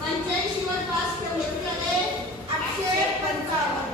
पंच्याऐंशी वर पाच ठेवले आठशे पंचावन्न.